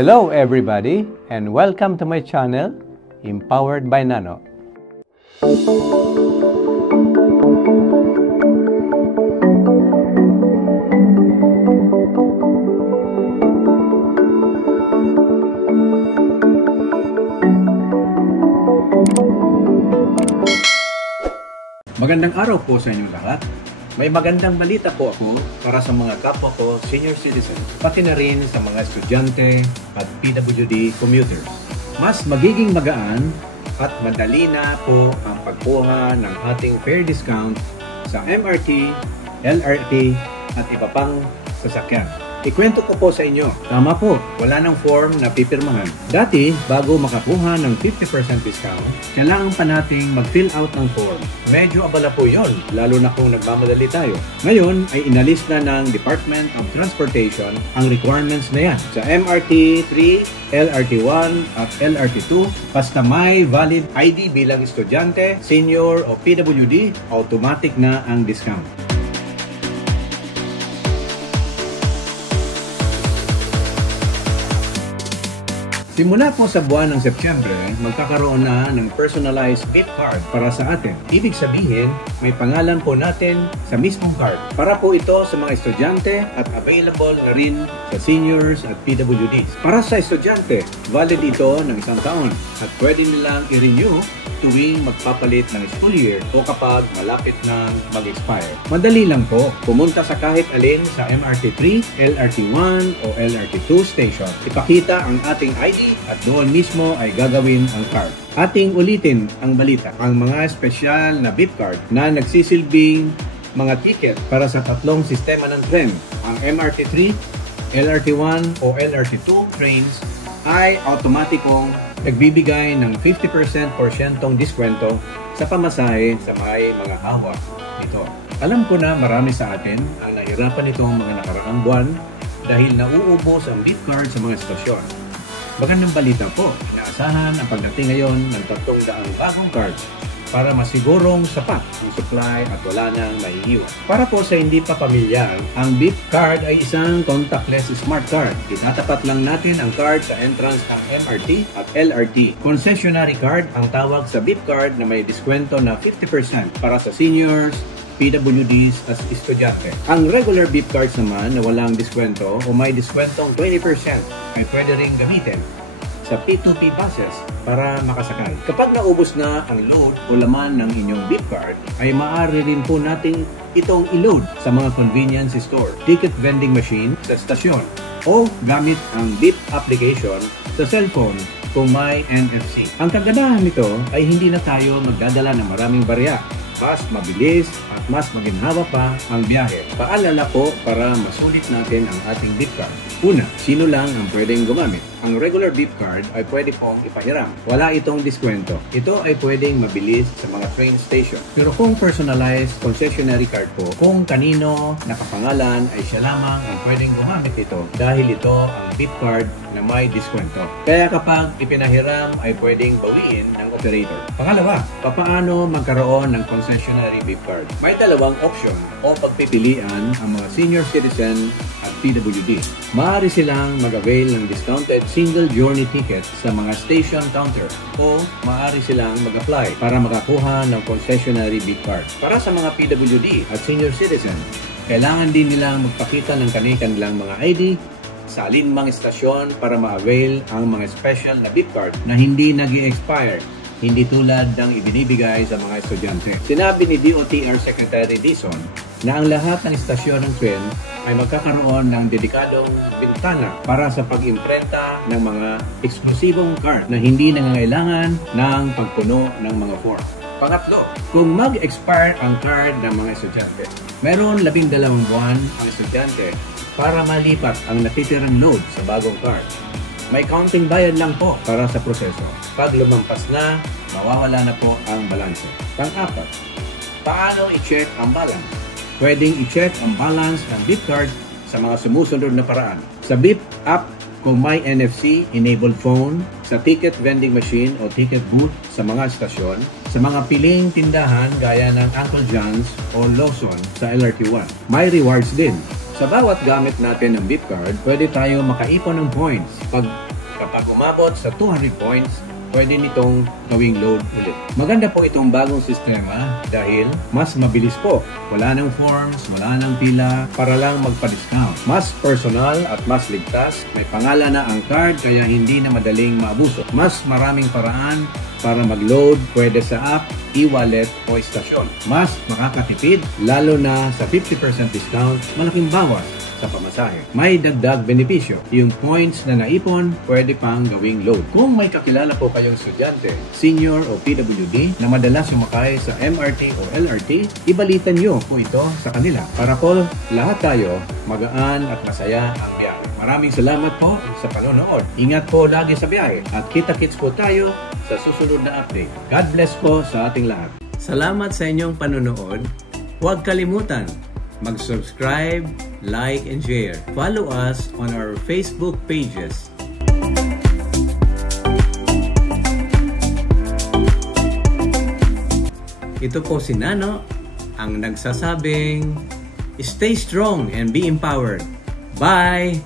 Hello everybody and welcome to my channel, Empowered by Nano. Magandang araw po sa inyong lahat. May magandang balita po ako para sa mga kapwa ko senior citizen, pati na rin sa mga estudyante at PWD commuters. Mas magiging magaan at madali na po ang pagkuha ng ating fare discount sa MRT, LRT at iba pang sasakyan. Ikwento ko po sa inyo. Tama po, wala ng form na pipirmahan. Dati, bago makakuha ng 50% discount, kailangan pa nating mag-fill out ng form. Medyo abala po yon, lalo na kung nagmamadali tayo. Ngayon ay inalis na ng Department of Transportation ang requirements na yan. Sa MRT 3, LRT 1 at LRT 2, basta may valid ID bilang estudyante, senior o PWD, automatic na ang discount. Simula po sa buwan ng Setyembre, magkakaroon na ng personalized gift card para sa atin. Ibig sabihin, may pangalan po natin sa mismong card. Para po ito sa mga estudyante at available na rin sa seniors at PWDs. Para sa estudyante, valid ito ng 1 taon at pwede nilang i-renew tuwing magpapalit ng school year o kapag malapit na mag-expire. Madali lang po, pumunta sa kahit alin sa MRT 3, LRT 1 o LRT 2 station. Ipakita ang ating ID at doon mismo ay gagawin ang card. Ating ulitin ang balita. Ang mga espesyal na beep card na nagsisilbing mga ticket para sa tatlong sistema ng tren, ang MRT 3, LRT 1 o LRT 2 trains ay automatikong nagbibigay ng 50% porsyentong diskwento sa pamasahe sa may mga hawak nito. Alam ko na marami sa atin ang nahirapan nitong mga nakaraang buwan dahil nauubos ang beep card sa mga estasyon. Magandang balita po, inaasahan ang pagdating ngayon ng 300 bagong cards para masigurong sapat ang supply at wala nang maiiwan. Para po sa hindi pa pamilyar, ang beep card ay isang contactless smart card. Itatapat lang natin ang card sa entrance ng MRT at LRT. Concessionary card ang tawag sa beep card na may diskwento na 50% para sa seniors, PWDs at estudyante. Ang regular beep cards naman na walang diskwento o may diskwentong 20% ay pwede ring gamitin sa P2P buses para makasakay. Kapag naubos na ang load o laman ng inyong beep card, ay maaari rin po nating itong i-load sa mga convenience store, ticket vending machine sa stasyon, o gamit ang beep application sa cellphone kung may NFC. Ang kagandahan nito ay hindi na tayo magdadala ng maraming barya. Mas mabilis at mas maginhawa pa ang biyahe. Paalala po para masulit natin ang ating beep card. Una, sino lang ang pwedeng gumamit? Ang regular beep card ay pwede pong ipahiram. Wala itong diskwento. Ito ay pwedeng mabilis sa mga train station. Pero kung personalized concessionary card po, kung kanino nakapangalan ay siya lamang ang pwedeng gumamit ito dahil ito ang beep card na may diskwento. Kaya kapag ipinahiram ay pwedeng bawiin ng operator. Pangalawa, papaano magkaroon ng concessionary beep card? May dalawang option o pagpipilian ang mga senior citizen at PWD. Maaari silang mag-avail ng discounted single journey ticket sa mga station counter o maaari silang mag-apply para makakuha ng concessionary beep card. Para sa mga PWD at senior citizen, kailangan din nilang magpakita ng kanilang mga ID sa alinmang estasyon para ma-avail ang mga special na beep card na hindi nag-i-expire, hindi tulad ng ibinibigay sa mga estudyante. Sinabi ni DOTR Secretary Dizon na ang lahat ng estasyon ng tren ay magkakaroon ng dedikadong bintana para sa pag-imprenta ng mga eksklusibong card na hindi nangangailangan ng pagpuno ng mga form. Pangatlo, kung mag-expire ang card ng mga estudyante, meron 12 buwan ang estudyante para malipat ang natitirang load sa bagong card. May counting bayad lang po para sa proseso. Pag lumampas na, mawawala na po ang balanse. Pang-apat, paano i-check ang balance? Pwedeng i-check ang balance ng beep card sa mga sumusunod na paraan. Sa beep app, kung may NFC enabled phone, sa ticket vending machine o ticket booth sa mga estasyon, sa mga piling tindahan gaya ng Uncle John's o Lawson sa LRT 1. May rewards din. Sa bawat gamit natin ng beep card, pwede tayo makaipon ng points. Pag pag umabot sa 200 points, pwede nitong gawing load ulit. Maganda po itong bagong sistema dahil mas mabilis po. Wala nang forms, wala nang pila para lang magpa-discount. Mas personal at mas ligtas. May pangalan na ang card kaya hindi na madaling maabuso. Mas maraming paraan para mag-load, pwede sa app, e-wallet o istasyon. Mas makakatipid, lalo na sa 50% discount, malaking bawas sa pamasahe. May dagdag benepisyo. Yung points na naipon, pwede pang gawing load. Kung may kakilala po kayong estudyante, senior o PWD na madalas sumakay sa MRT o LRT, ibalitan nyo po ito sa kanila para po lahat tayo magaan at masaya ang biyahe. Maraming salamat po sa panonood. Ingat po lagi sa biyahe at kita-kits po tayo sa susunod na update. God bless po sa ating lahat. Salamat sa inyong panonood. Huwag kalimutan mag-subscribe, like, and share. Follow us on our Facebook pages. Ito po si Nano, ang nagsasabing, stay strong and be empowered. Bye!